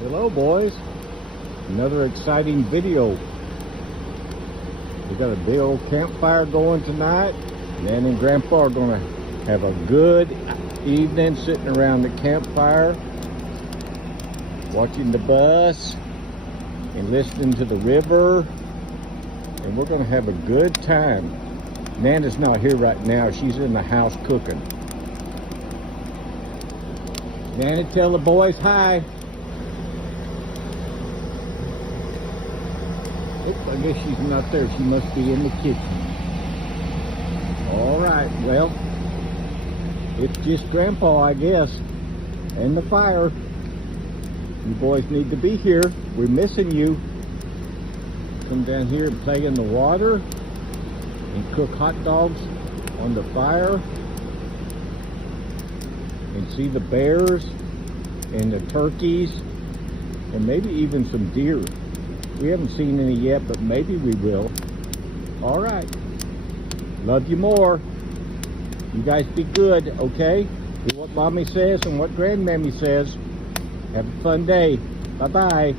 Hello boys, another exciting video. We got a big old campfire going tonight. Nan and Grandpa are gonna have a good evening sitting around the campfire, watching the bus and listening to the river, and we're gonna have a good time. Nana's not here right now, she's in the house cooking. Nana, tell the boys hi. Oop, I guess she's not there. She must be in the kitchen. All right, well, it's just Grandpa, I guess, and the fire. You boys need to be here. We're missing you. Come down here and play in the water and cook hot dogs on the fire and see the bears and the turkeys and maybe even some deer. We haven't seen any yet, but maybe we will. All right. Love you more. You guys be good, okay? Do what Mommy says and what Grandmammy says. Have a fun day. Bye-bye.